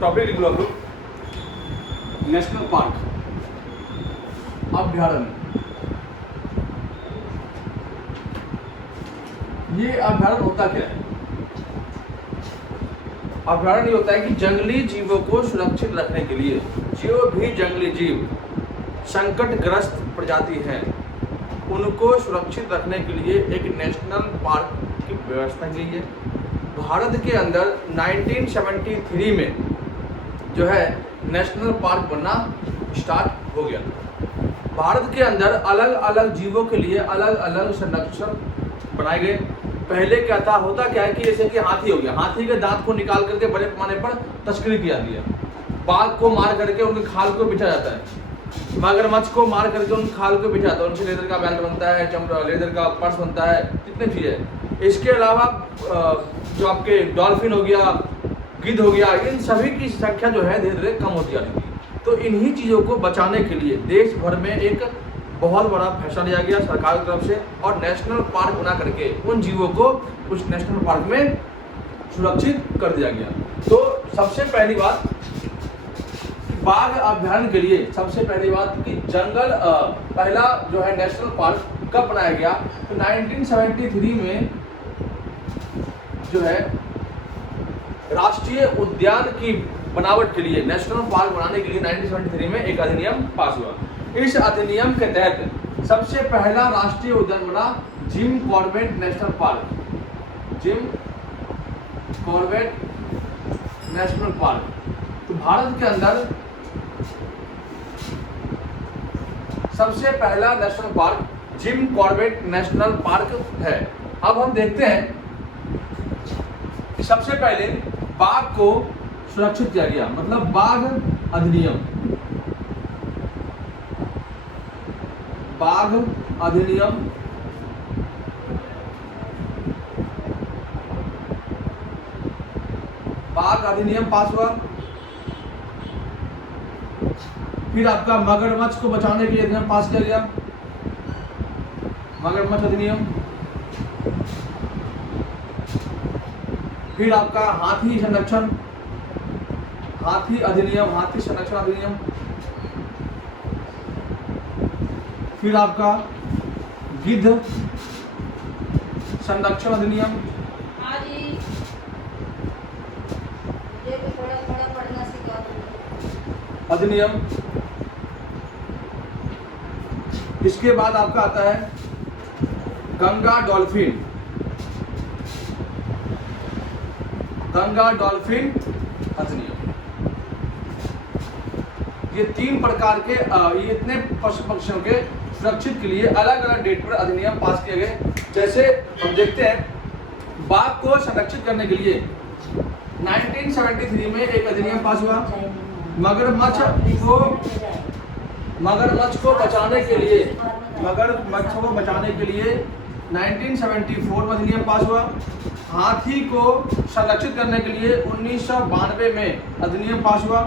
Topic लिख लो आप लोग, नेशनल पार्क, अभ्यारण्य। ये अभ्यारण्य होता क्या है? अभ्यारण्य होता है कि जंगली जीवों को सुरक्षित रखने के लिए जो भी जंगली जीव संकटग्रस्त प्रजाति हैं उनको सुरक्षित रखने के लिए एक नेशनल पार्क की व्यवस्था की गई है। भारत के अंदर 1973 में जो है नेशनल पार्क बनना स्टार्ट हो गया। भारत के अंदर अलग अलग जीवों के लिए अलग अलग संरक्षण बनाए गए। पहले क्या था, होता क्या है कि जैसे कि हाथी हो गया, हाथी के दांत को निकाल करके बड़े पैमाने पर तस्करी किया गया। बाघ को मार करके उनके खाल को बिछा जाता है, मगरमच्छ को मार करके उनके खाल को बिछा जाता है, उनसे लेदर का बेल्ट बनता है, चमड़ा लेदर का पर्स बनता है, कितने चीज़ें। इसके अलावा जो आपके डॉल्फिन हो गया, गिद्ध हो गया, इन सभी की संख्या जो है धीरे धीरे कम होती जा रही थी। तो इन्हीं चीज़ों को बचाने के लिए देश भर में एक बहुत बड़ा फैसला लिया गया सरकार की तरफ से, और नेशनल पार्क बना करके उन जीवों को उस नेशनल पार्क में सुरक्षित कर दिया गया। तो सबसे पहली बात, बाघ अभ्यारण्य के लिए सबसे पहली बात कि जंगल पहला जो है नेशनल पार्क कब बनाया गया, तो 1973 में जो है राष्ट्रीय उद्यान की बनावट के लिए, नेशनल पार्क बनाने के लिए 1973 में एक अधिनियम पास हुआ। इस अधिनियम के तहत सबसे पहला राष्ट्रीय उद्यान बना gym Corbett national park, gym Corbett national park. तो भारत के अंदर सबसे पहला national park Jim Corbett national park है। अब हम देखते हैं कि सबसे पहले बाघ को सुरक्षित किया गया, मतलब बाघ अधिनियम, बाघ अधिनियम बाघ अधिनियम पास हुआ। फिर आपका मगरमच्छ को बचाने के लिए अधिनियम पास किया गया, मगरमच्छ अधिनियम। फिर आपका हाथी संरक्षण, हाथी अधिनियम, हाथी संरक्षण अधिनियम। फिर आपका गिद्ध संरक्षण अधिनियम, अधिनियम। इसके बाद आपका आता है गंगा डॉल्फिन, गंगा डॉल्फिन अधिनियम। ये तीन प्रकार के ये इतने पशु पक्षियों के सुरक्षित के लिए अलग अलग डेट पर अधिनियम पास किए गए। जैसे हम देखते हैं बाघ को संरक्षित करने के लिए 1973 में एक अधिनियम पास हुआ। मगरमच्छ को बचाने के लिए, मगरमच्छ को बचाने के लिए 1974 में अधिनियम पास हुआ। हाथी को संरक्षित करने के लिए 1992 में अधिनियम पास हुआ।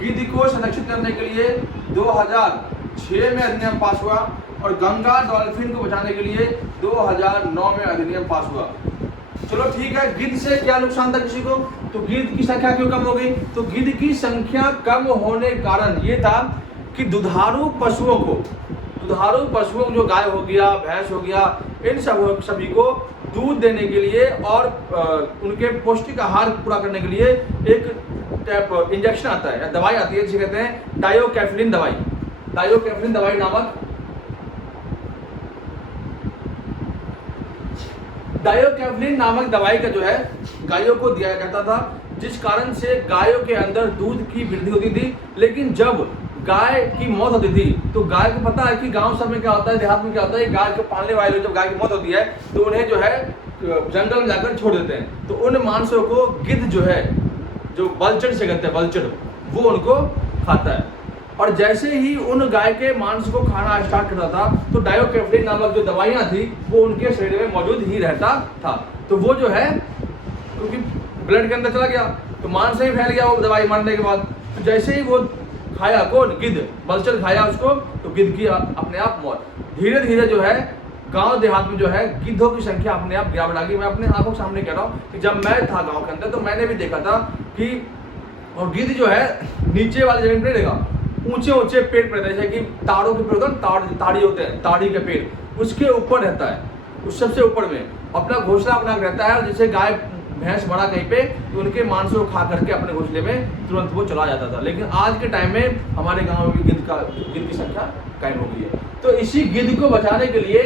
गिद्ध को संरक्षित करने के लिए 2006 में अधिनियम पास हुआ, और गंगा डॉल्फिन को बचाने के लिए 2009 में अधिनियम पास हुआ। चलो ठीक है, गिद्ध से क्या नुकसान था किसी को, तो गिद्ध की संख्या क्यों कम हो गई, तो गिद्ध की संख्या कम होने का कारण ये था कि दुधारू पशुओं को जो गाय हो गया, भैंस हो गया, इन सभी को दूध देने के लिए और उनके पौष्टिक आहार पूरा करने के लिए एक इंजेक्शन आता है, दवाई आती है जिसे कहते हैं डायोकैफ्लिन दवाई, डायोकैफ्लिन दवाई नामक, डायोकैफ्लिन नामक दवाई का जो है गायों को दिया जाता था, जिस कारण से गायों के अंदर दूध की वृद्धि होती थी। लेकिन जब गाय की मौत होती थी तो गाय को पता है कि गांव सब में क्या होता है, देहात में क्या होता है, गाय के पालने वाले लोग जब गाय की मौत होती है तो उन्हें जो है जंगल में जाकर छोड़ देते हैं। तो उन मांसों को गिद्ध जो है, जो बलचड़ से कहते हैं, बलचड़, वो उनको खाता है। और जैसे ही उन गाय के मांस को खाना स्टार्ट करता था तो डायोकैफ्लिन नामक जो दवाइयाँ थी वो उनके शरीर में मौजूद ही रहता था। तो वो जो है क्योंकि ब्लड के अंदर चला गया तो मांस ही फैल गया वो दवाई मारने के बाद। तो जैसे ही वो खाया, कौन, गिद्ध, बलचड़ खाया उसको, तो गिद्ध की अपने आप मौत। धीरे धीरे जो है गांव देहात में जो है गिद्धों की संख्या अपने आप गिरावट आ गई। मैं अपने आंखों के सामने कह रहा हूँ कि जब मैं था गांव के अंदर तो मैंने भी देखा था कि और गिद्ध जो है नीचे वाली जमीन पर रहेगा, ऊंचे ऊंचे पेड़ पर रहता है, जैसे कि ताड़ों के पेड़ होते हैं, ताड़ी होते हैं, ताड़ी के पेड़, उसके ऊपर रहता है, उस सबसे ऊपर में अपना घोंसला बना रहता है। जैसे गाय भैंस बड़ा कहीं पे तो उनके मांसों को खा करके अपने घोंसले में तुरंत वो चला जाता था। लेकिन आज के टाइम में हमारे गांव में भी गिद्ध की संख्या कायम हो गई है। तो इसी गिद्ध को बचाने के लिए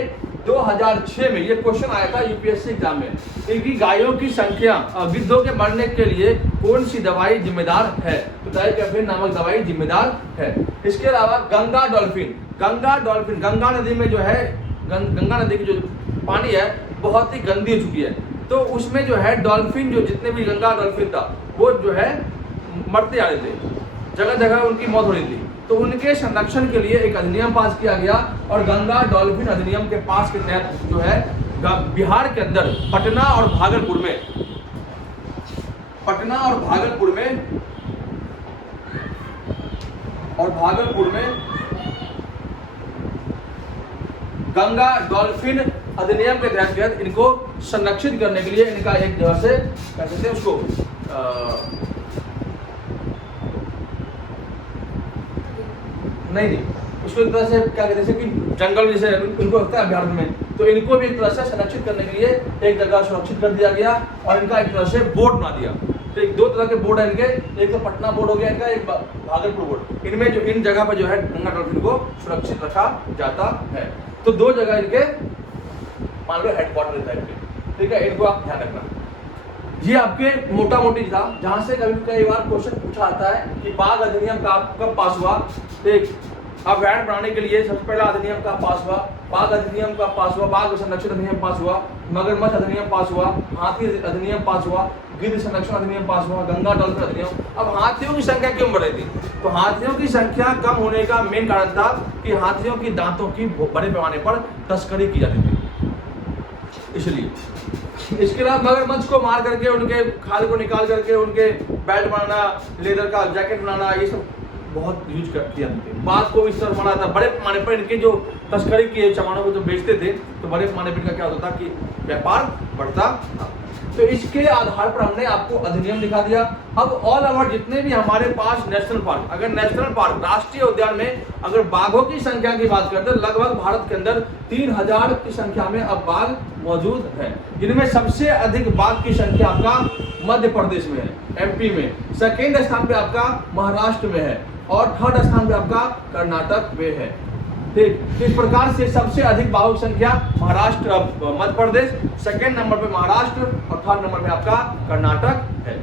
2006 में ये क्वेश्चन आया था यूपीएससी एग्जाम में, इनकी गायों की संख्या, गिद्धों के मरने के लिए कौन सी दवाई जिम्मेदार है? तो डाइक्लोफिन नामक दवाई जिम्मेदार है। इसके अलावा गंगा डॉल्फिन, गंगा नदी में जो है, गंगा नदी की जो पानी है बहुत ही गंदी हो चुकी है, तो उसमें जो है डॉल्फिन, जो जितने भी गंगा डॉल्फिन था वो जो है मरते जा रहे थे, जगह जगह उनकी मौत हो रही थी। तो उनके संरक्षण के लिए एक अधिनियम पास किया गया और गंगा डॉल्फिन अधिनियम के पास के तहत जो है बिहार के अंदर पटना और भागलपुर में गंगा डॉल्फिन अधिनियम के तहत इनको संरक्षित करने के लिए इनका एक जगह से क्या कहते हैं उसको नहीं उसको एक तरह से क्या कहते हैं कि जंगल जैसे इनको होता है अभ्यारण्य में, तो इनको भी एक तरह से संरक्षित करने के लिए एक जगह सुरक्षित कर दिया गया और इनका एक तरह से बोर्ड बना दिया। तो एक दो तरह के बोर्ड है इनके, एक तो पटना बोर्ड हो गया इनका, एक भागलपुर बोर्ड। इनमें जो इन जगह पर जो है गंगा डॉल्फिन को सुरक्षित रखा जाता है। तो दो जगह इनके मान लो हेडक्वार्टर रहता है इनके, ठीक है, इनको आप ध्यान रखना। ये आपके मोटा मोटी था, जहां से कई बार क्वेश्चन पूछा आता है कि बाघ अधिनियम का कब पास हुआ। एक अभ्यारण्य बनाने के लिए सबसे पहला अधिनियम का पास हुआ, बाघ अधिनियम का पास हुआ, बाघ संरक्षण अधिनियम पास हुआ, मगरमच्छ अधिनियम पास हुआ, हाथी अधिनियम पास हुआ, गिद्ध संरक्षण अधिनियम पास हुआ, गंगा डॉल्फिन अधिनियम। अब हाथियों की संख्या क्यों बढ़ रही थी? तो हाथियों की संख्या कम होने का मेन कारण था कि हाथियों की दांतों की बड़े पैमाने पर तस्करी की जाती थी, इसलिए। इसके अलावा मगरमच्छ को मार करके उनके खाल को निकाल करके उनके बेल्ट बनाना, लेदर का जैकेट बनाना, ये सब बहुत यूज किया थे। बाघ को इस तरह माना था, बड़े पैमाने पर इनके जो तस्करी किए सामानों को जो बेचते थे, तो बड़े पैमाने पर इनका क्या होता था कि व्यापार बढ़ता था। तो इसके आधार पर हमने आपको अधिनियम दिखा दिया। अब ऑल ओवर जितने भी हमारे पास नेशनल पार्क, अगर नेशनल पार्क राष्ट्रीय उद्यान में अगर बाघों की संख्या की बात करते हैं, लगभग भारत के अंदर 3000 की संख्या में अब बाघ मौजूद है। जिनमें सबसे अधिक बाघ की संख्या आपका मध्य प्रदेश में है, एमपी में, सेकेंड स्थान पे आपका महाराष्ट्र में है और थर्ड स्थान पे आपका कर्नाटक में है। ठीक, इस प्रकार से सबसे अधिक बाघों की संख्या महाराष्ट्र, मध्य प्रदेश, सेकेंड नंबर पे महाराष्ट्र और थर्ड नंबर पे आपका कर्नाटक है।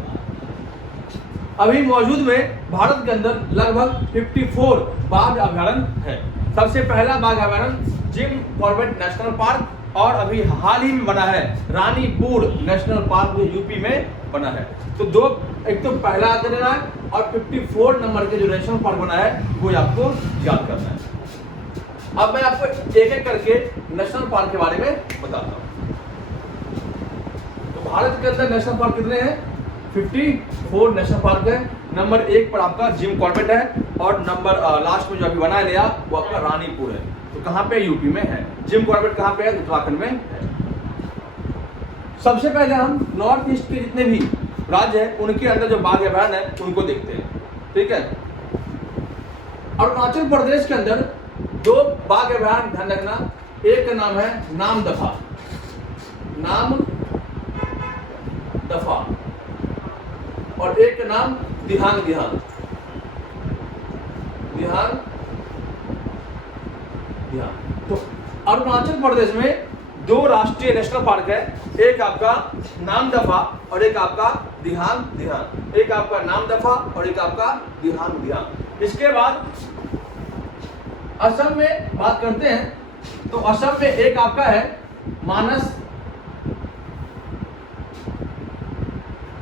अभी मौजूद में भारत के अंदर लगभग 54 बाघ अभ्यारण्य है। सबसे पहला बाघ अभ्यारण्य जिम कॉर्बेट नेशनल पार्क और अभी हाल ही में बना है रानीपुर नेशनल पार्क, जो यूपी में बना है। तो दो, एक तो पहला अध्ययन है और 54 नंबर के जो नेशनल पार्क बना है वो आपको याद करना है। अब मैं आपको एक एक करके नेशनल पार्क के बारे में बताता हूं। तो भारत के अंदर नेशनल पार्क कितने हैं? 54 नेशनल पार्क है। नंबर 1 पर आपका जिम कॉर्बेट है और नंबर लास्ट में जो अभी बना है नया वो आपका रानीपुर है। तो कहां पे? यूपी में है। जिम कॉर्बेट कहां पे है? उत्तराखंड में है। सबसे पहले हम नॉर्थ ईस्ट के जितने भी राज्य हैं उनके अंदर जो बाघ अभयारण्य है उनको देखते हैं, ठीक है। अरुणाचल प्रदेश के अंदर दो बाघ अभयारण्य ध्यान रखना, एक का नाम है नामदफा, और एक का नाम दिहांग। तो अरुणाचल प्रदेश में दो राष्ट्रीय नेशनल पार्क है, एक आपका नामदफा और एक आपका दिहांग। एक आपका नामदफा और एक आपका दिहांग। इसके बाद असम में बात करते हैं तो असम में एक आपका है मानस,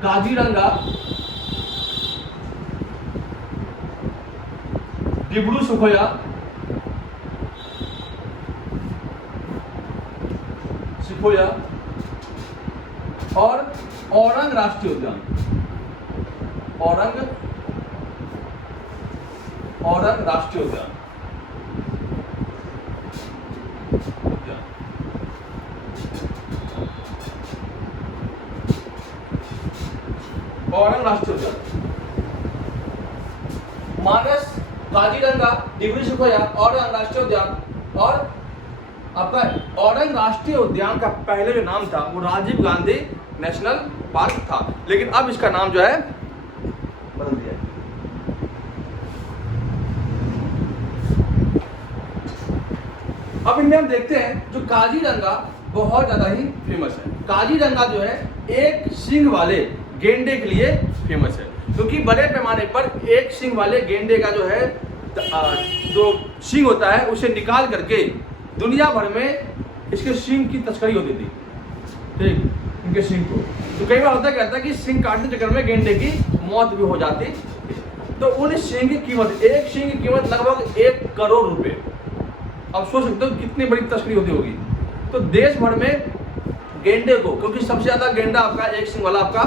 काजीरंगा, डिब्रू सुखोया, और औरंग राष्ट्रीय उद्यान। औरंग राष्ट्रीय उद्यान। औरंग राष्ट्रीय उद्यान। काजीरंगा, डिब्रू सखोया, औरंग राष्ट्रीय उद्यान। और आपका औरंग राष्ट्रीय उद्यान का पहले जो नाम था वो राजीव गांधी नेशनल पार्क था, लेकिन अब इसका नाम जो है बदल दिया है। अब इनमें हम देखते हैं जो काजीरंगा बहुत ज्यादा ही फेमस है। काजीरंगा जो है एक सींग वाले गेंडे के लिए फेमस है, क्योंकि बड़े पैमाने पर एक सींग वाले गेंडे का जो है जो सींग होता है उसे निकाल करके दुनिया भर में इसके सींग की तस्करी होती थी, ठीक, इनके सींग को। तो कई बार होता क्या था कि सींग काटने के चक्कर में गेंडे की मौत भी हो जाती, तो उन सींग की कीमत, एक सींग की कीमत लगभग 1 करोड़ रुपए। अब सोच सकते हो कितनी बड़ी तस्करी होती होगी। तो देश भर में गेंडे को, क्योंकि सबसे ज्यादा गेंडा आपका एक सींग वाला आपका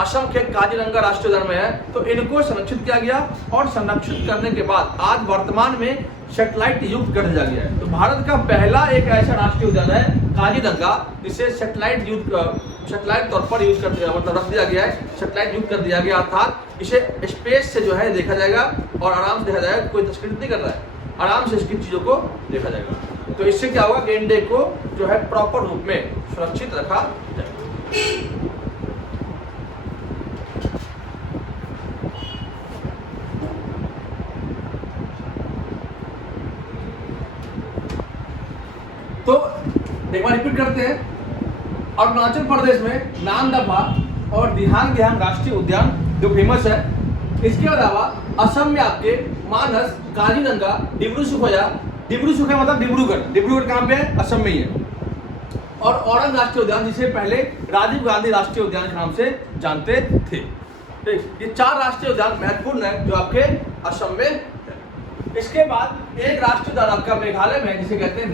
असम के काजीरंगा राष्ट्रीय उद्यान में है, तो इनको संरक्षित किया गया और संरक्षित करने के बाद आज वर्तमान में सैटेलाइट युक्त कर दिया गया है। तो भारत का पहला एक ऐसा राष्ट्रीय उद्यान है काजीरंगा जिसे सैटेलाइट तौर पर यूज कर दिया, मतलब रख दिया गया है, सैटेलाइट युक्त कर दिया गया, अर्थात इसे स्पेस से जो है देखा जाएगा और आराम से देखा जाएगा, कोई तस्करी नहीं कर रहा है, आराम से इसकी चीजों को देखा जाएगा। तो इससे क्या होगा, गेंडे को जो है प्रॉपर रूप में सुरक्षित रखा जाएगा। तो एक बार रिपीट करते हैं। अरुणाचल प्रदेश में नामदफा और दिहांग दिहांग राष्ट्रीय उद्यान जो फेमस है। इसके अलावा असम में आपके मानस, काजीरंगा, डिब्रू सखोया मतलब डिब्रूगढ़ कहाँ पे है, असम में ही है, और औरंग राष्ट्रीय उद्यान जिसे पहले राजीव गांधी राष्ट्रीय उद्यान के नाम से जानते थे। ठीक, ये 4 राष्ट्रीय उद्यान महत्वपूर्ण है जो आपके असम में है। इसके बाद एक राष्ट्रीय उद्यान आपका मेघालय में जिसे कहते हैं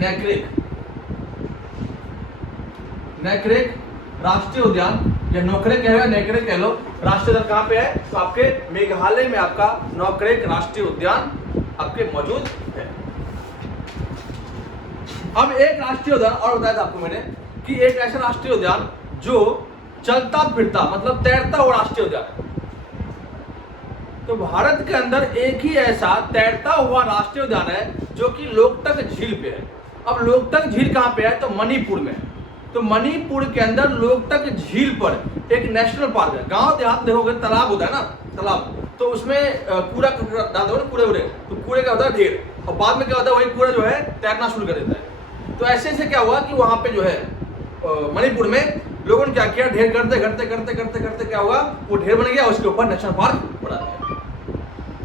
नैक्रेक राष्ट्रीय उद्यान, या नोकरेक कह नैक्रेक कह लो, राष्ट्रीय उद्यान कहाँ पे है, तो आपके मेघालय में आपका नोकरेक राष्ट्रीय उद्यान आपके मौजूद है। अब एक राष्ट्रीय उद्यान और बताया था आपको मैंने कि एक ऐसा राष्ट्रीय उद्यान जो चलता फिरता मतलब तैरता हुआ राष्ट्रीय उद्यान है। तो भारत के अंदर एक ही ऐसा तैरता हुआ राष्ट्रीय उद्यान है जो कि लोकटक झील पे है। अब लोकटक झील कहाँ पे है, तो मणिपुर में है। तो मणिपुर के अंदर लोकटक झील पर एक नेशनल पार्क है। गांव देहात देखोगे तालाब होता है ना, तालाब, तो उसमें कूड़ा डालते हो ना, कूड़े, तो कूड़े का होता है ढेर, और बाद में क्या होता है वही कूड़ा जो है तैरना शुरू कर देता है। तो ऐसे से क्या हुआ कि वहां पे जो है मणिपुर में लोगों ने क्या किया, ढेर करते क्या हुआ, वो ढेर बन गया, उसके ऊपर नेशनल पार्क बना दिया।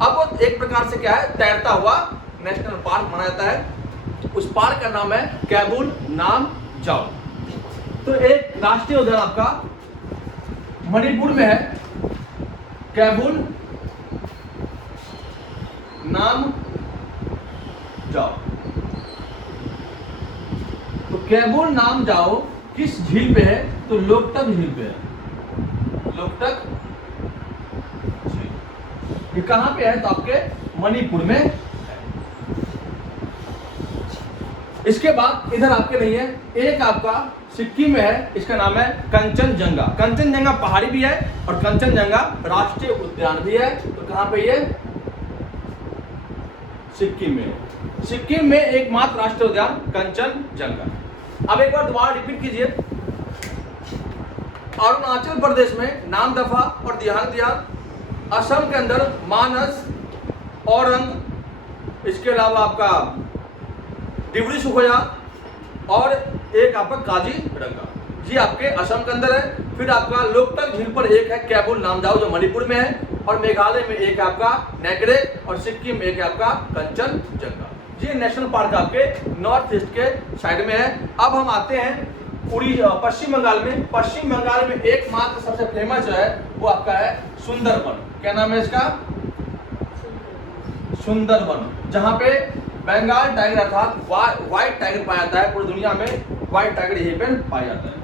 अब वो एक प्रकार से क्या है, तैरता हुआ नेशनल पार्क माना जाता है। उस पार्क का नाम है कैबुल नामजाओ। तो एक राष्ट्रीय उद्यान आपका मणिपुर में है, कैबुल नामजाओ। तो कैबुल नामजाओ किस झील पे है, तो लोकटक झील पे है। लोकटक झील ये कहां पे है, तो आपके मणिपुर में है। इसके बाद इधर आपके नहीं है, एक आपका सिक्किम में है, इसका नाम है कंचनजंगा। कंचनजंगा पहाड़ी भी है और कंचनजंगा राष्ट्रीय उद्यान भी है। तो कहां पे ये, सिक्किम में। सिक्किम में एकमात्र राष्ट्रीय उद्यान कंचनजंगा। अब एक बार दोबारा रिपीट कीजिए। अरुणाचल प्रदेश में नामदफा और दिहांग दिहांग, असम के अंदर मानस, औरंग, इसके अलावा आपका डिब्रू सखोया और एक आपका काजीरंगा, ये आपके असम के अंदर है। फिर आपका लोकटक झील पर एक है कैबुल नामजाओ जो मणिपुर में है, और मेघालय में एक आपका नैक्रेक, और सिक्किम में एक आपका कंचनजंगा। ये नेशनल पार्क आपके नॉर्थ ईस्ट के साइड में है। अब हम आते हैं पश्चिम बंगाल में। पश्चिम बंगाल में एकमात्र सबसे फेमस जो है वो आपका है सुंदरवन। क्या नाम है इसका, सुंदरवन, जहां पे बंगाल टाइगर अर्थात व्हाइट टाइगर पाया जाता है। पूरी दुनिया में व्हाइट टाइगर यहीं पे पाया जाता है।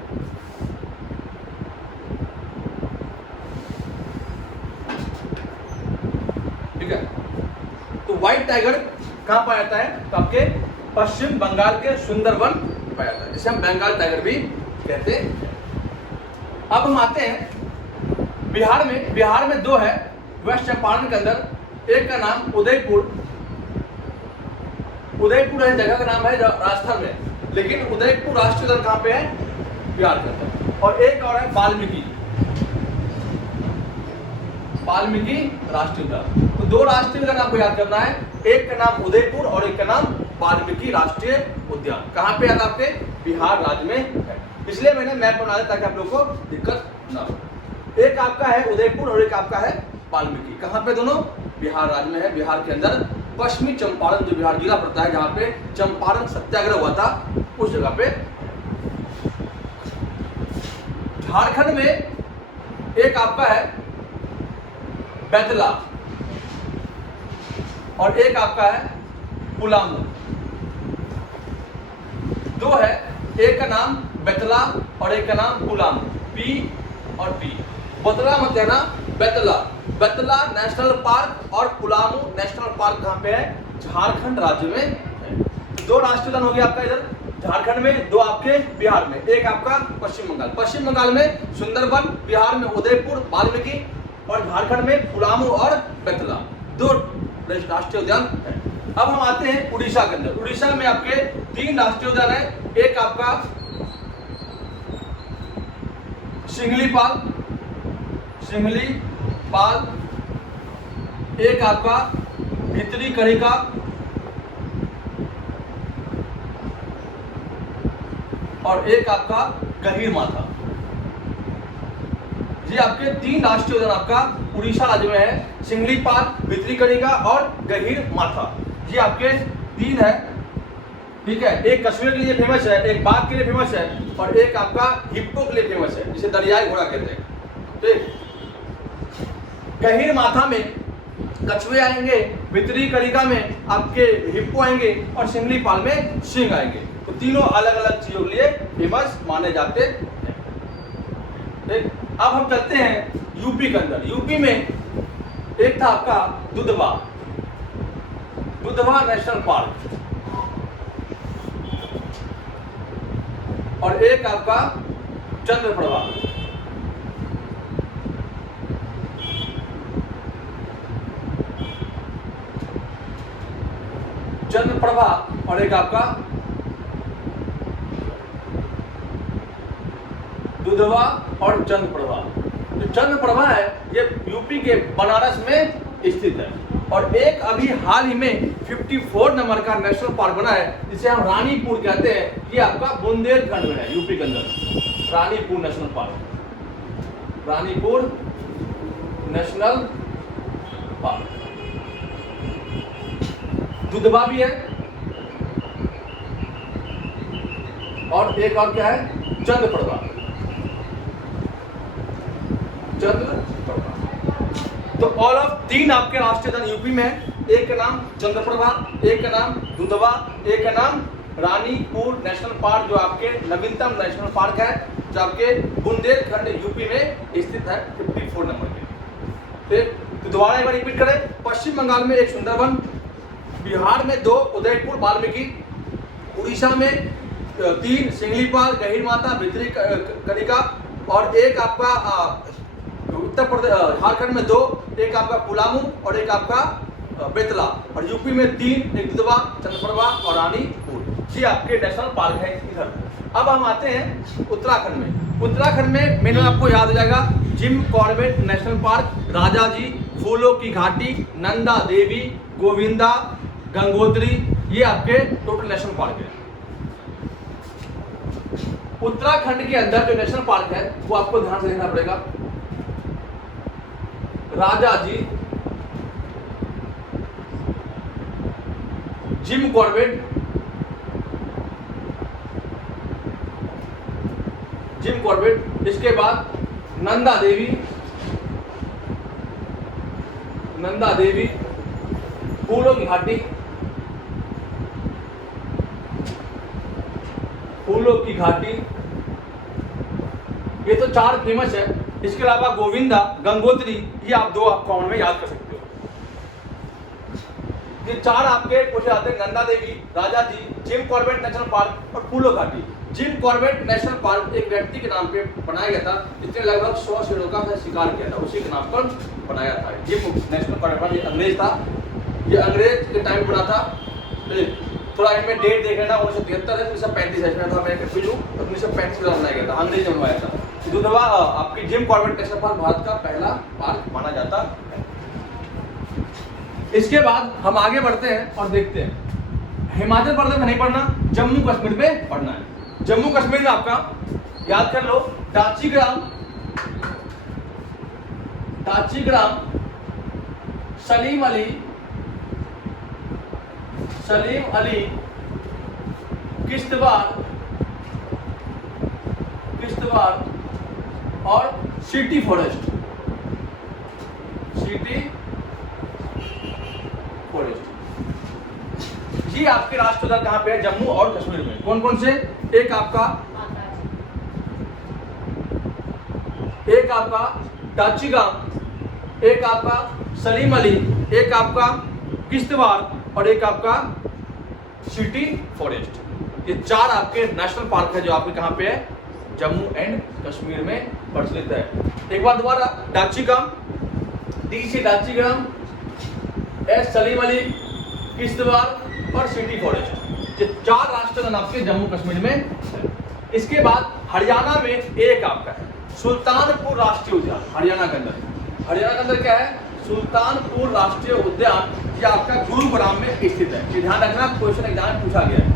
ठीक है, तो व्हाइट टाइगर कहां पाया जाता है, तो आपके पश्चिम बंगाल के सुंदरवन पाया जाता है, जिसे हम बंगाल टाइगर भी कहते हैं। अब हम आते हैं बिहार में। बिहार में 2 है, वेस्ट चंपारण के अंदर एक का नाम उदयपुर, उदयपुर है जगह का नाम है राजस्थान में, लेकिन उदयपुर राष्ट्रीय उद्यान कहाँ पे है? बिहार के अंदर। और एक और है वाल्मीकि, वाल्मीकि राष्ट्रीय उद्यान। तो दो राष्ट्रीय उद्यान आपको याद करना है, एक का नाम उदयपुर और एक का नाम वाल्मीकि राष्ट्रीय उद्यान। कहाँ पे है आपके? बिहार राज्य में है। इसलिए मैंने मैप बना दिया ताकि आप लोग को दिक्कत ना हो। एक आपका है उदयपुर और एक आपका है वाल्मीकि। कहाँ पे दोनों? बिहार राज्य में है। बिहार के अंदर पश्चिमी चंपारण जो बिहार जिला पड़ता है, जहाँ पे चंपारण सत्याग्रह हुआ था, उस जगह पे। झारखंड में एक आपका है बेतला और एक आपका है पुलामू। दो है, एक का नाम बेतला और एक का नाम पुलामू, पी और पी। बतला मत कहना, बेतला। बेतला नेशनल पार्क और पुलामू नेशनल पार्क कहाँ पे है? झारखंड राज्य में है। दो राष्ट्रीय उद्यान हो गया आपका इधर झारखंड में, दो आपके बिहार में, एक आपका पश्चिम बंगाल। पश्चिम बंगाल में सुंदरबन, बिहार में उदयपुर वाल्मीकि और झारखंड में पुलामू और बेतला, दो राष्ट्रीय उद्यान है। अब हम आते हैं उड़ीसा के अंदर। उड़ीसा में आपके 3 राष्ट्रीय उद्यान है। एक आपका सिंगलीपाल, सिंगलीपाल, एक आपका भितरीकनिका और एक आपका गहीरमाथा। ये आपके 3 राष्ट्रीय उद्यान आपका उड़ीसा राज्य में है, सिंगलीपाल, भितरीकनिका और गहीरमाथा। ये आपके 3 है, ठीक है। एक कछुए के लिए फेमस है, एक बाघ के लिए फेमस है और एक आपका हिप्पो के लिए फेमस है, जिसे दरियाई घोड़ा कहते हैं। ठीक। गहीरमाथा में कछुए आएंगे, भितरीकनिका में आपके हिप्पो आएंगे और सिंगलीपाल में सिंह आएंगे। तो तीनों अलग अलग चीजों के लिए फेमस माने जाते हैं। ठीक। अब हम चलते हैं यूपी के अंदर। यूपी में एक था आपका दुधवा, दुधवा नेशनल पार्क और एक आपका चंद्रप्रभा। चंद्रप्रभा और एक आपका दुधवा और चंद्रप्रभा। जो चंद्रप्रभा है ये यूपी के बनारस में स्थित है। और एक अभी हाल ही में 54 नंबर का नेशनल पार्क बना है, जिसे हम रानीपुर कहते हैं। ये आपका बुंदेलखंड में है, यूपी के अंदर। Ranipur national park, Ranipur national park. Dudhwa भी है और एक और क्या है? चंद्रप्रभा, चंद्रप्रभा। तो ऑल ऑफ 3 आपके राष्ट्रीय उद्यान यूपी में है। एक का नाम चंद्रप्रभा, एक का नाम दुधवा, एक का नाम रानीपुर नेशनल पार्क, जो आपके नवीनतम नेशनल पार्क है, जो आपके बुंदेलखंड यूपी में स्थित है 54 नंबर पे। तो दोबारा एक बार रिपीट करें। पश्चिम बंगाल में एक सुंदरबन, बिहार में 2 उदयपुर वाल्मीकि, उड़ीसा में 3 सिंगलीपाल, गहीरमाथा, भितरीकनिका और एक आपका उत्तर प्रदेश झारखंड में 2, एक आपका पुलामू और एक आपका बेतला। और यूपी में 3, एक दुधवा, चंद्रप्रभा और रानीपुर। ये आपके नेशनल पार्क है इधर। अब हम आते हैं उत्तराखंड में। उत्तराखंड में मैंने आपको याद हो जाएगा, gym Corbett national park, Rajaji, फूलों की घाटी, नंदा देवी, गोविंदा, गंगोत्री, ये आपके टोटल नेशनल पार्क है। उत्तराखंड के अंदर जो नेशनल पार्क है वो आपको ध्यान से देखना पड़ेगा। Rajaji, Jim Corbett, Jim Corbett, इसके बाद नंदा देवी, नंदा देवी, फूलों की घाटी, फूलों की घाटी, ये तो 4 फेमस है। इसके अलावा गोविंदा, गंगोत्री, ये आप 2 आप कॉमन में याद कर सकते हो। ये 4 आपके पूछे जाते हैं, Nanda Devi, Rajaji, Jim Corbett national park और फूलों घाटी। जिम कॉर्बेट नेशनल पार्क एक व्यक्ति के नाम पे बनाया गया था, जिसने लगभग 100 शेरों का शिकार किया था, उसी के नाम पर बनाया था। जिम नेशनल पार्क ये अंग्रेज था, ये अंग्रेज के टाइम बना था। थोड़ा इनमें डेट देख लेना, 1973 है, 1935 है, इसमें था मैं कंफ्यूज हूँ, 1935 में बनाया गया था, अंग्रेज ने बनवाया था। दूधवा आपकी gym Corbett national park Bharat का पहला पार्क माना जाता है। इसके बाद हम आगे बढ़ते हैं और देखते हैं, हिमाचल प्रदेश में नहीं पढ़ना, जम्मू कश्मीर में पढ़ना है। जम्मू कश्मीर में आपका याद कर लो, दाचीग्राम, सलीम अली, किश्तवाड़ और सिटी फॉरेस्ट। ये आपके राष्ट्र उद्यान कहां पे है? जम्मू और कश्मीर में। कौन कौन से? एक आपका दाचीग्राम, एक आपका सलीम अली, एक आपका किश्तवाड़ और एक आपका सिटी फॉरेस्ट। ये 4 आपके नेशनल पार्क है जो आपके कहां पे है? जम्मू एंड कश्मीर में प्रचलित है। एक बार दोबारा, दाचीग्राम, डी से दाचीग्राम, एस सलीम अली, किश्तवाड़ और सिटी फॉरेस्ट। ये 4 राष्ट्रीय उद्यान आपके जम्मू कश्मीर में है। इसके बाद हरियाणा में एक आपका है सुल्तानपुर राष्ट्रीय उद्यान। हरियाणा के अंदर क्या है? सुल्तानपुर राष्ट्रीय उद्यान। ये आपका गुरुग्राम में स्थित है। ये ध्यान रखना, क्वेश्चन एग्जाम में पूछा गया है।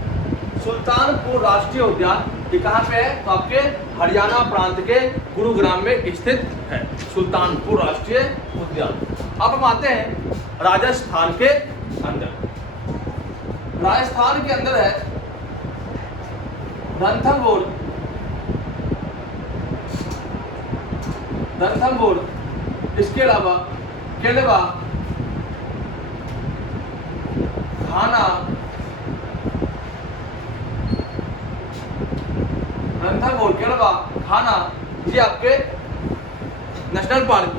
सुल्तानपुर राष्ट्रीय उद्यान ये कहाँ पे है? तो आपके हरियाणा प्रांत के गुरुग्राम में स्थित है सुल्तानपुर राष्ट्रीय उद्यान। अब हम आते हैं राजस्थान के अंदर। राजस्थान के अंदर है रणथंभौर, इसके अलावा केलवा, घाना, रणथंभौर, केलवा, घाना, ये आपके नेशनल पार्क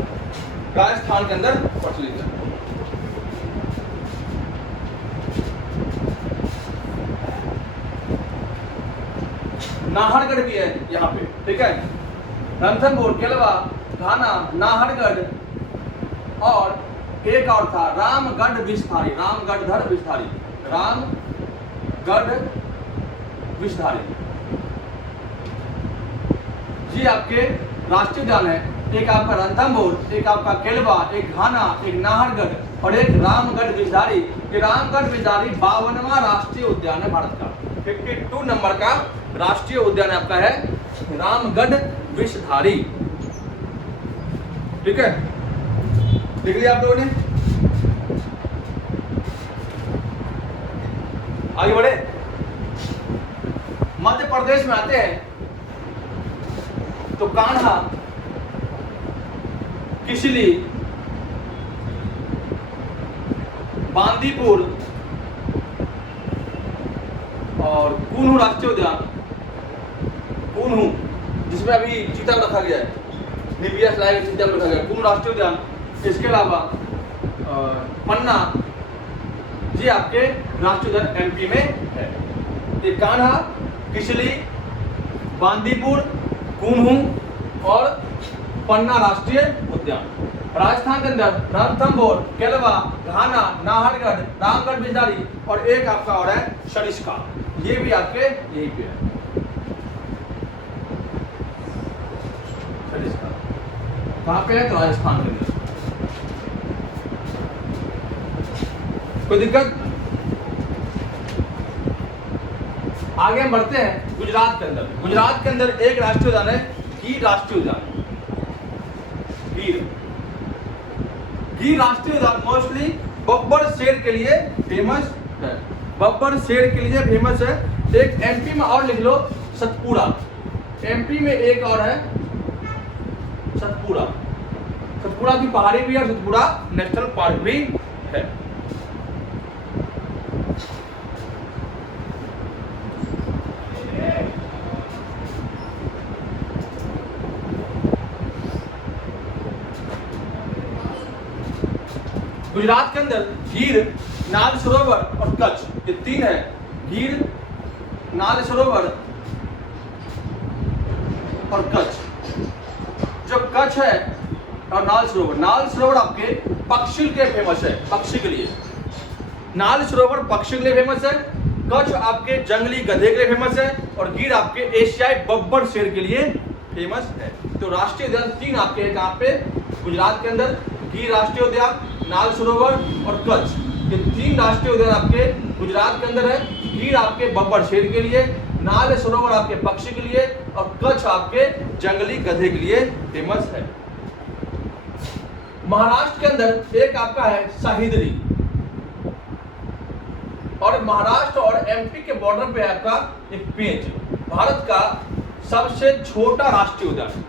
राजस्थान के अंदर प्रचलित है। नाहरगढ़ भी है यहाँ पे, ठीक है। रणथंभौर, केलवा, घाना, नाहरगढ़ और एक और था रामगढ़ विस्तारी, ये आपके राष्ट्रीय उद्यान है। एक आपका रणथंभौर, एक आपका केलवा, एक घाना, एक नाहरगढ़ और एक रामगढ़ विस्तारी। ये रामगढ़ विस्तारी 52वां राष्ट्रीय उद्यान है भारत का। 52 नंबर का राष्ट्रीय उद्यान आपका है रामगढ़ विषधारी, ठीक है। लिख लिया आप लोगों ने? आगे बढ़े, मध्य प्रदेश में आते हैं तो कान्हा, किशली, बांदीपुर और कुनू राष्ट्रीय उद्यान, कुनू जिसमें अभी चीता को रखा गया है, निबिया स्लाइड चीता को रखा गया है, कुनू राष्ट्रीय उद्यान। इसके अलावा पन्ना, ये आपके राष्ट्रीय उद्यान एमपी में है। ये कान्हा, किशली, बांदीपुर, कुनू और पन्ना राष्ट्रीय उद्यान। राजस्थान के अंदर रणथंभौर, केलवा, घाना, नाहरगढ़, रामगढ़ विस्तारी और एक आपका और है सरिस्का। ये भी आपके यहीं पे है सरिस्का। कहाँ पे है? तो राजस्थान के अंदर। कोई दिक्कत? आगे हम बढ़ते हैं गुजरात के अंदर। गुजरात के अंदर एक राष्ट्रीय उद्यान है गिर राष्ट्रीय उद्यान। गिर राष्ट्रीय उद्यान मोस्टली बब्बर शेर के लिए फेमस है। बब्बर शेर के लिए फेमस है। एक एमपी में और लिख लो, सतपुड़ा। एमपी में एक और है सतपुड़ा। सतपुड़ा की पहाड़ी भी है, सतपुड़ा नेशनल पार्क भी है। गुजरात के अंदर गिर, नाल सरोवर और कच्छ, ये 3 है। गिर, नाल सरोवर और कच्छ। जो कच्छ है और नाल सरोवर आपके पक्षी के फेमस है, पक्षी के लिए। नाल सरोवर पक्षी के लिए फेमस है, कच्छ आपके जंगली गधे के लिए फेमस है, और गिर आपके एशियाई बब्बर शेर के लिए फेमस है। तो राष्ट्रीय उद्यान 3 आपके हैं कहाँ पे, गुजरात के अंदर, गिर राष्ट्रीय उद्यान, नाल सरोवर और कच्छ। ये 3 राष्ट्रीय उद्यान आपके गुजरात के अंदर है। गिर आपके बब्बर शेर के लिए, नाल सरोवर आपके पक्षी के लिए, और कच्छ आपके जंगली गधे के लिए फेमस है। महाराष्ट्र के अंदर एक आपका है सह्याद्री, और महाराष्ट्र और एमपी के बॉर्डर पे आपका एक पेंच। भारत का सबसे छोटा राष्ट्रीय उद्यान,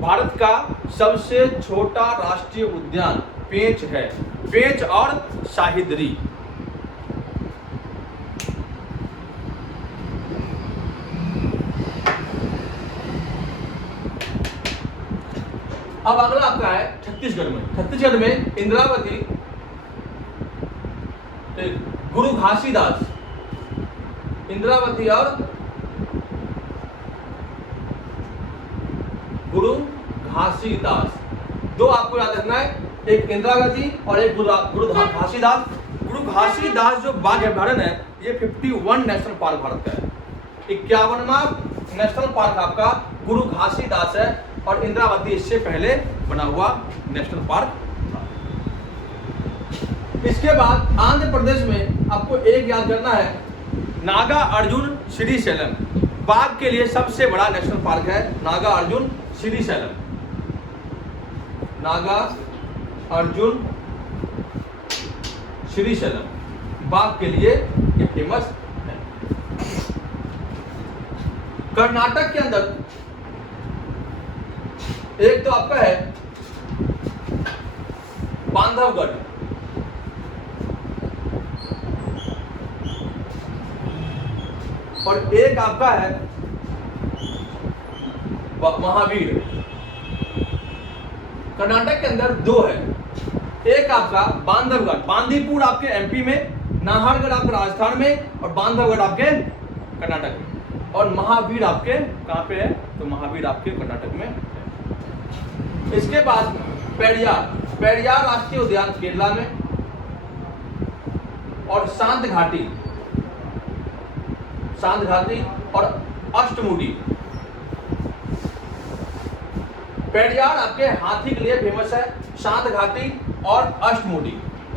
भारत का सबसे छोटा राष्ट्रीय उद्यान पेंच है, पेंच और सह्याद्री। अब अगला आपका है छत्तीसगढ़ में। छत्तीसगढ़ में इंद्रावती, गुरु घासीदास, इंद्रावती और गुरु घासीदास, 2 आपको याद रखना है, एक इंद्रावती और एक गुरु घासीदास। गुरु घासीदास जो बाघ अभयारण्य है, ये 51 नेशनल पार्क भारत का है। 51वां नेशनल पार्क आपका गुरु घासीदास है, और इंद्रावती इससे पहले बना हुआ नेशनल पार्क था। इसके बाद आंध्र प्रदेश में आपको एक याद करना है, नागा अर्जुन श्रीशैलम, बाघ के लिए सबसे बड़ा नेशनल पार्क है नागा अर्जुन श्रीशैलम। नागा अर्जुन श्रीशैलम बाघ के लिए ये फेमस है। कर्नाटक के अंदर एक तो आपका है बांधवगढ़, और एक आपका है महावीर। कर्नाटक के अंदर 2 है, एक आपका बांधवगढ़, बांदीपुर आपके एमपी में, नाहरगढ़ आपके राजस्थान में, और बांधवगढ़ आपके कर्नाटक में, और महावीर आपके कहाँ पे है, तो महावीर आपके कर्नाटक में है। इसके बाद पेरियार, पेरियार राष्ट्रीय उद्यान केरला में, और शांत घाटी, शांत घाटी और अष्टमुडी। पेरियार आपके हाथी के लिए फेमस है, शांत घाटी और अष्टमुडी,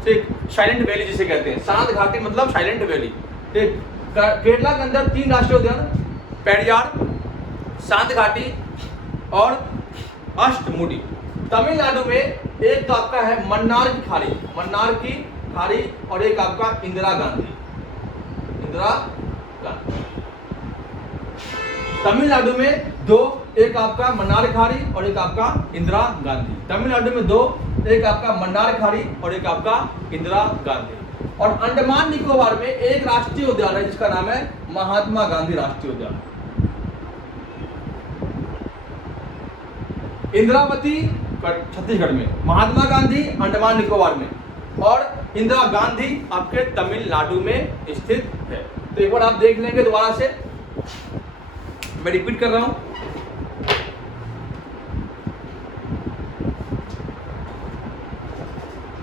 ठीक, साइलेंट वैली जिसे कहते हैं, शांत घाटी मतलब साइलेंट वैली, ठीक। केरला के अंदर 3 राष्ट्रीय उद्यान, पेरियार, शांत घाटी और अष्टमुडी। तमिलनाडु में एक तो आपका है मन्नार की खाड़ी, मन्नार की खाड़ी, और एक आपका इंदिरा गांधी, इंदिरा गांधी। तमिलनाडु में 2, एक आपका मन्नार खाड़ी और एक आपका इंदिरा गांधी। तमिलनाडु में 2, एक आपका मन्नार खाड़ी और एक आपका इंदिरा गांधी। और अंडमान निकोबार में एक राष्ट्रीय उद्यान है जिसका नाम है महात्मा गांधी राष्ट्रीय उद्यान। इंद्रावती छत्तीसगढ़ में, महात्मा गांधी अंडमान निकोबार में, और इंदिरा गांधी आपके तमिलनाडु में स्थित है। तो एक बार आप देख लेंगे दोबारा से, मैं रिपीट कर रहा हूं।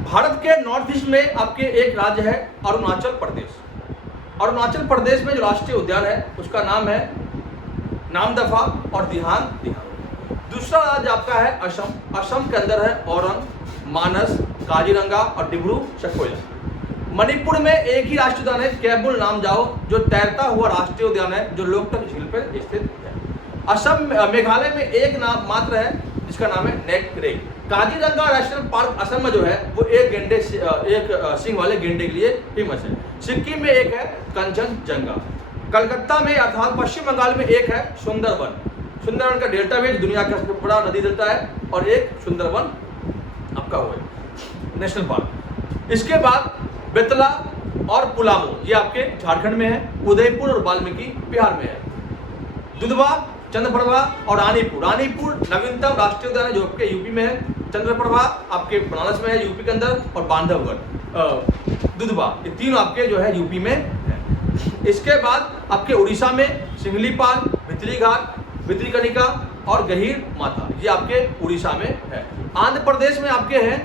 भारत के नॉर्थ ईस्ट में आपके एक राज्य है अरुणाचल प्रदेश। अरुणाचल प्रदेश में जो राष्ट्रीय उद्यान है उसका नाम है नामदफा और दिहांग दिहांग। दूसरा राज्य आपका है असम। असम के अंदर है औरंग, मानस, काजीरंगा और डिब्रू सखोया। मणिपुर में एक ही राष्ट्रीय उद्यान है केबुल नामजाओ, जो तैरता हुआ राष्ट्रीय उद्यान है जो लोकटक झील पर स्थित है। असम मेघालय में एक नाम मात्र है जिसका नाम है नेक्रेक। काजीरंगा नेशनल पार्क असम में जो है वो एक सिंह वाले गेंडे के लिए फेमस है। सिक्किम में एक है कंचनजंगा। कलकत्ता में अर्थात पश्चिम बंगाल में एक है सुंदरवन। सुंदरवन का डेल्टा भी दुनिया का सबसे बड़ा नदी डेल्टा है, और एक सुंदरवन आपका हुआ है नेशनल पार्क। इसके बाद बेतला और पुलामू ये आपके झारखंड में है। उदयपुर और वाल्मीकि बिहार में है। दुधवा, चंद्रप्रभा और रानीपुर। रानीपुर नवीनतम राष्ट्रीय उद्यान है जो आपके यूपी में है। चंद्रप्रभा आपके बनारस में है यूपी के अंदर, और बांधवगढ़, दुधवा, ये 3 आपके जो है यूपी में है। इसके बाद आपके उड़ीसा में सिंगलीपाल, भितरी घाट, भितरकनिका और गहीर माथा, ये आपके उड़ीसा में है। आंध्र प्रदेश में आपके हैं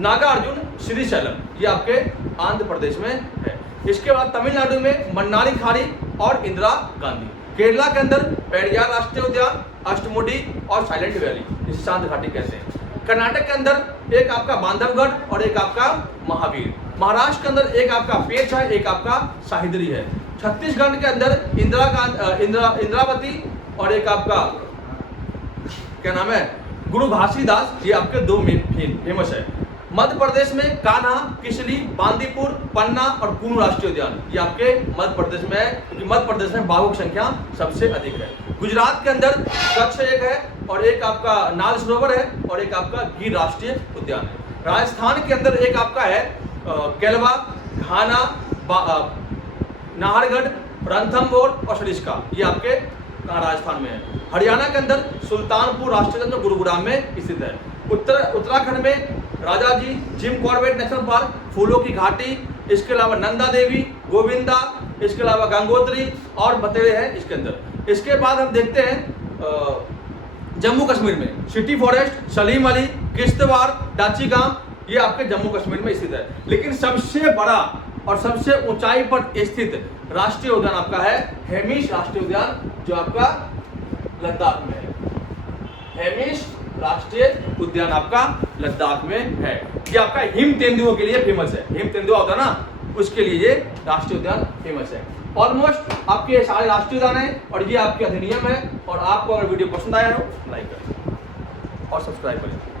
नागार्जुन श्रीशैलम, ये आपके आंध्र प्रदेश में है। इसके बाद तमिलनाडु में मन्नारी खाड़ी और इंदिरा गांधी। केरला के अंदर पेरियार राष्ट्रीय उद्यान, अष्टमुडी और साइलेंट वैली, जिसे शांत घाटी कहते हैं। कर्नाटक के अंदर एक आपका बांधवगढ़ और एक आपका महावीर। महाराष्ट्र के अंदर एक आपका पेच है, एक आपका साहिदरी है। छत्तीसगढ़ के अंदर इंद्रावती और एक आपका क्या नाम है, गुरु घासीदास, ये आपके दो फेमस है। मध्य प्रदेश में कान्हा, किसली, बांदीपुर, पन्ना और कुनू राष्ट्रीय उद्यान, ये आपके मध्य प्रदेश में है, क्योंकि मध्य प्रदेश में बाघों की संख्या सबसे अधिक है। गुजरात के अंदर कच्छ एक है और एक आपका नाल सरोवर है और एक आपका गिर राष्ट्रीय उद्यान है। राजस्थान के अंदर एक आपका है केलवा, घाना, नाहरगढ़, रणथंभौर और सरिस्का, ये आपके राजस्थान में है। हरियाणा के अंदर सुल्तानपुर राष्ट्रीय उद्यान गुरुग्राम में स्थित है। उत्तराखंड में राजा जी जिम कॉर्बेट नेशनल पार्क, फूलों की घाटी, इसके अलावा नंदा देवी, गोविंदा, इसके अलावा गंगोत्री और बतेरे हैं इसके अंदर। इसके बाद हम देखते हैं जम्मू कश्मीर में सिटी फॉरेस्ट, सलीम अली, किश्तवाड़, डाचीगाम, ये आपके जम्मू कश्मीर में स्थित है। लेकिन सबसे बड़ा और सबसे ऊंचाई पर स्थित राष्ट्रीय उद्यान आपका है हेमिश राष्ट्रीय उद्यान, जो आपका लद्दाख में है। हेमिश राष्ट्रीय उद्यान आपका लद्दाख में है। ये आपका हिम तेंदुओं के लिए फेमस है। हिम तेंदुआ होता है ना, उसके लिए ये राष्ट्रीय उद्यान फेमस है। ऑलमोस्ट आपके सारे राष्ट्रीय उद्यान है और ये आपके अधिनियम है। और आपको अगर वीडियो पसंद आया हो लाइक करें और सब्सक्राइब करें।